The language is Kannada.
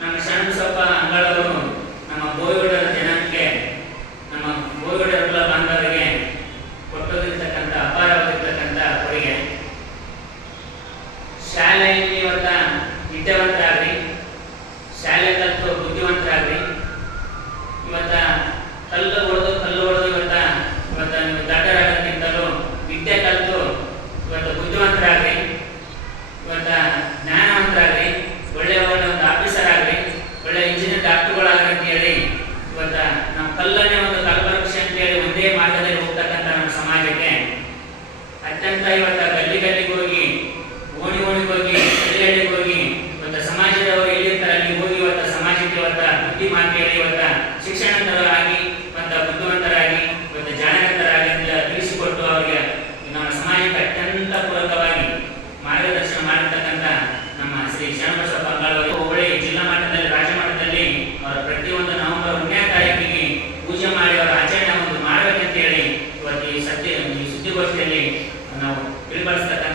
ನಮ್ಮ ಶರಣಬಸಪ್ಪ ಅಂಗಳವರು ನಮ್ಮ ಬೋಯಿಗೌಡರ ಜನಾಂಗಕ್ಕೆ, ನಮ್ಮ ಬೋಯಿಗೌಡರ ಕುಲ ಬಾಂಧವರಿಗೆ ಕೊಟ್ಟೋಗಿರ್ತಕ್ಕಂಥ ಅಪಾರವಾಗಿರ್ತಕ್ಕಂಥ ಕೊಡುಗೆ. ಶಾಲೆಯಲ್ಲಿ ಇವತ್ತ ವಿದ್ಯಾವಂತರಾಗ್ರಿ, ಶಾಲೆ ಕಲಿತು ಬುದ್ಧಿವಂತರಾಗ್ರಿ. ಇವತ್ತ ಕಲ್ಲು ಹೊಡೆದು ಇವತ್ತ ನೀವು ದಡ್ಡರಾಗೋಕ್ಕಿಂತಲೂ ವಿದ್ಯೆ ಕಲಿತು ಇವತ್ತು ಬುದ್ಧಿವಂತರಾಗ್ರಿ, ಇವತ್ತ ಜ್ಞಾನವಂತರಾಗ್ರಿ, ಒಳ್ಳೆಯ ಒಂದು ಆಫೀಸರ್ ಆಗ್ರಿ, ಒಳ್ಳೆ ಇಂಜಿನಿಯರ್ ಡಾಕ್ಟರ್ಗಳಾಗ್ರಿ ಅಂತ ಹೇಳಿ ಇವತ್ತ ನಮ್ಮ ಕಲ್ಲನ್ನೇ ಒಂದು ಕಲ್ಪವೃಕ್ಷ ಅಂತ ಹೇಳಿ ಒಂದೇ ಮಾರ್ಗದಲ್ಲಿ ಹೋಗ್ತಕ್ಕಂಥ ನಮ್ಮ ಸಮಾಜಕ್ಕೆ ಅತ್ಯಂತ ಇವತ್ತ ಗಲ್ಲಿಗೆ ಹೋಗಿ, ಓಣಿಗೆ ಹೋಗಿ, ಹಳ್ಳಿಗೆ ಹೋಗಿ ಇವತ್ತ ಸಮಾಜದವರು ಎಲ್ಲಿರ್ತಾರೆ ಅಲ್ಲಿ ಹೋಗಿ ಇವತ್ತ ಸಮಾಜಕ್ಕೆ ಇವತ್ತ ಬುದ್ಧಿ ಮಾತು ಹೇಳಿ ಇವತ್ತ ಶಿಕ್ಷಣರಾಗಿ ಇವತ್ತ ಬುದ್ಧಿವಂತರಾಗಿ ಇವತ್ತ ಜಾಣವಂತರಾಗಿ ಅಂತ ತಿಳಿಸಿಕೊಟ್ಟು ಅವರಿಗೆ ನಮ್ಮ ಸಮಾಜಕ್ಕೆ ಅತ್ಯಂತ ಪೂರಕವಾಗಿ ಮಾರ್ಗದರ್ಶನ ಮಾಡಿರ್ತಕ್ಕಂಥ ನಮ್ಮ ಶ್ರೀ ಶರಣಬಸಪ್ಪ ಅಂಗಳವರು ಹುಬ್ಬಳ್ಳಿ ಜಿಲ್ಲಾ ಮಟ್ಟದಲ್ಲಿ, ರಾಜ್ಯ ಮಟ್ಟದಲ್ಲಿ ಅವರ ಪ್ರತಿಯೊಂದು ನವೆಂಬರ್ 1ನೇ ತಾರೀಕಿಗೆ ಪೂಜೆ ಮಾಡಿ ಅವರ ಆಚರಣೆ ಒಂದು ಮಾಡಬೇಕಂತ ಹೇಳಿ ಇವತ್ತು ಈ ಸುದ್ದಿಗೋಷ್ಠಿಯಲ್ಲಿ ನಾವು ತಿಳಿಪಡಿಸ್ತಕ್ಕಂಥ